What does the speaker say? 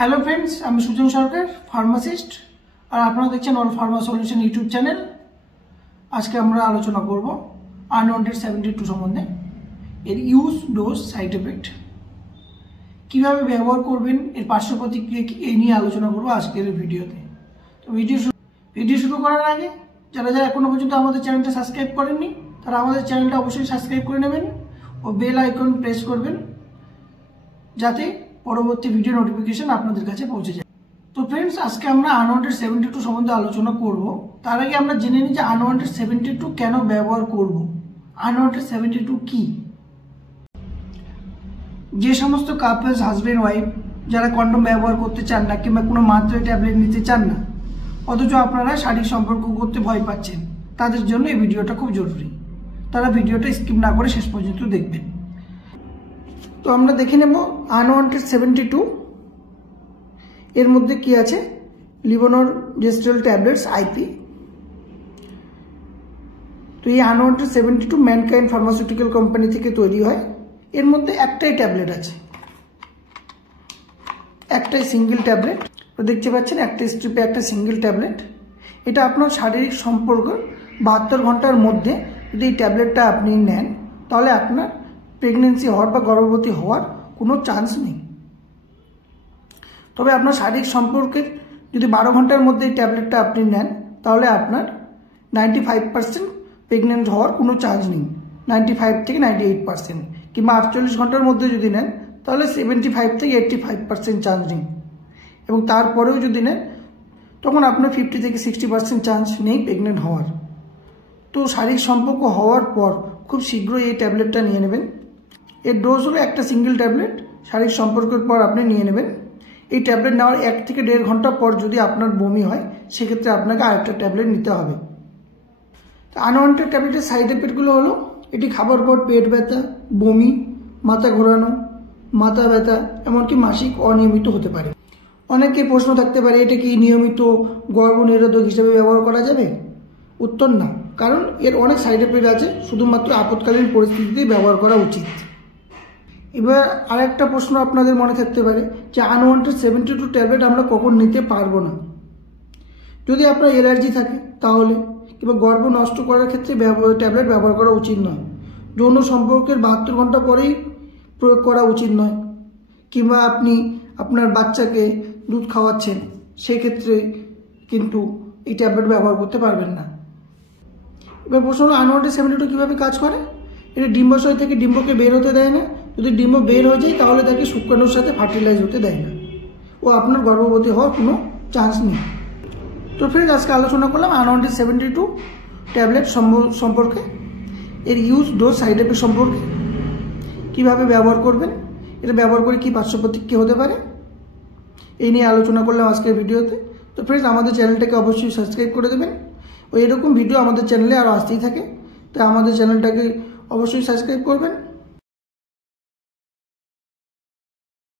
Hello friends আমি সুজন সরকার pharmacist আর আপনারা দেখছেন all Pharma solution YouTube channel. আজকে আমরা আলোচনা করব আনওয়ান্টেড 72 সম্বন্ধে, এর ইউজ, ডোজ, সাইড এফেক্ট, কিভাবে ব্যবহার করবেন, এর পার্শ্ব প্রতিক্রিয়া কি, এই নিয়ে আলোচনা করব আজকের ভিডিওতে। তো ভিডিও শুরু করার আগে যারা এখনো পর্যন্ত আমাদের চ্যানেলটা সাবস্ক্রাইব করেননি তারা আমাদের চ্যানেলটা অবশ্যই সাবস্ক্রাইব করে নেবেন ও বেল আইকন প্রেস করবেন যাতে পরবর্তী ভিডিও নোটিফিকেশন আপনাদের কাছে পৌঁছে যায়। তো ফ্রেন্ডস, আজকে আমরা আনওয়ান্টেড 72 সম্বন্ধে আলোচনা করব। তার আগে আমরা জেনে নিই যে আনওয়ান্টেড 72 কেন ব্যবহার করব। আনওয়ান্টেড 72 কি? যে সমস্ত কাপলস, হাজব্যান্ড ওয়াইফ যারা কন্ডম ব্যবহার করতে চান না কিংবা কোনো মাত্রায় ট্যাবলেট নিতে চান না, অথচ আপনারা শারীরিক সম্পর্ক করতে ভয় পাচ্ছেন, তাদের জন্য এই ভিডিওটা খুব জরুরি। তারা ভিডিওটা স্কিপ না করে শেষ পর্যন্ত দেখবেন। তো আমরা দেখে নেব আনওয়ান্টেড 72 এর মধ্যে কি আছে। লিভোনরজেস্ট্রাল ট্যাবলেটস আইপি। তো এই আনওয়ান্টেড 72 ম্যানকাইন্ড ফার্মাসিউটিক্যাল কোম্পানি থেকে তৈরি হয়। এর মধ্যে একটাই ট্যাবলেট আছে, একটাই সিঙ্গেল ট্যাবলেট। তো দেখতে পাচ্ছেন একটা স্ট্রিপে একটা সিঙ্গেল ট্যাবলেট। এটা আপনার শারীরিক সম্পর্ক 72 ঘন্টার মধ্যে যদি এই ট্যাবলেটটা আপনি নেন তাহলে আপনার প্রেগনেন্সি হওয়ার বা গর্ভবতী হওয়ার কোনো চান্স নেই। তবে আপনার শারীরিক সম্পর্কের যদি 12 ঘন্টার মধ্যে এই ট্যাবলেটটা আপনি নেন তাহলে আপনার 95% প্রেগনেন্ট হওয়ার কোনো চান্স নেই। 95 থেকে 98%। কিংবা 48 ঘন্টার মধ্যে যদি নেন তাহলে 75 থেকে 85% চান্স নেই। এবং তারপরেও যদি নেন তখন আপনার 50 থেকে 60% চান্স নেই প্রেগনেন্ট হওয়ার। তো শারীরিক সম্পর্ক হওয়ার পর খুব শীঘ্রই এই ট্যাবলেটটা নিয়ে নেবেন। এর ডোজ হলো একটা সিঙ্গেল ট্যাবলেট, শারীরিক সম্পর্কের পর আপনি নিয়ে নেবেন। এই ট্যাবলেট নেওয়ার 1 থেকে 1.5 ঘন্টা পর যদি আপনার বমি হয় সেক্ষেত্রে আপনাকে আরেকটা ট্যাবলেট নিতে হবে। তো আনওয়ান্টেড ট্যাবলেটের সাইড এফেক্টগুলো হলো এটি খাবার পর পেট ব্যথা, বমি, মাথা ঘোরানো, মাথা ব্যথা, এমনকি মাসিক অনিয়মিত হতে পারে। অনেকের প্রশ্ন থাকতে পারে এটা কি নিয়মিত গর্ভনিরোধক হিসেবে ব্যবহার করা যাবে? উত্তর না, কারণ এর অনেক সাইড এফেক্ট আছে, শুধুমাত্র আপৎকালীন পরিস্থিতিতেই ব্যবহার করা উচিত। এবার আরেকটা প্রশ্ন আপনাদের মনে থাকতে পারে যে আনওয়ান্টেড 72 ট্যাবলেট আমরা কখন নিতে পারবো না। যদি আপনার অ্যালার্জি থাকে তাহলে, কিংবা গর্ভ নষ্ট করার ক্ষেত্রে ট্যাবলেট ব্যবহার করা উচিত নয়। যৌন সম্পর্কের 72 ঘন্টা পরেই প্রয়োগ করা উচিত নয়। কিংবা আপনি আপনার বাচ্চাকে দুধ খাওয়াচ্ছেন, সেক্ষেত্রে কিন্তু এই ট্যাবলেট ব্যবহার করতে পারবেন না। এবার প্রশ্ন হলো আনওয়ান্টেড 72 কীভাবে কাজ করে। এটা ডিম্বাশয় থেকে ডিম্বকে বের হতে দেয় না। যদি ডিম্ব বের হয়ে যায় তাহলে তাকে শুক্রাণুর সাথে ফার্টিলাইজ হতে দেয় না ও আপনার গর্ভবতী হওয়ার কোনো চান্স নেই। তো ফ্রেন্ডস, আজকে আলোচনা করলাম আনওয়ান্টেড 72 ট্যাবলেট সম্পর্কে, এর ইউজ, ডোজ, সাইড এফেক্ট সম্পর্কে, কীভাবে ব্যবহার করবেন, এটা ব্যবহার করে কী পার্শ্ব প্রতিক্রিয়া হতে পারে, এই নিয়ে আলোচনা করলাম আজকের ভিডিওতে। তো ফ্রেন্ডস, আমাদের চ্যানেলটাকে অবশ্যই সাবস্ক্রাইব করে দেবেন ও এরকম ভিডিও আমাদের চ্যানেলে আরও আসতেই থাকে। তাই আমাদের চ্যানেলটাকে অবশ্যই সাবস্ক্রাইব করবেন।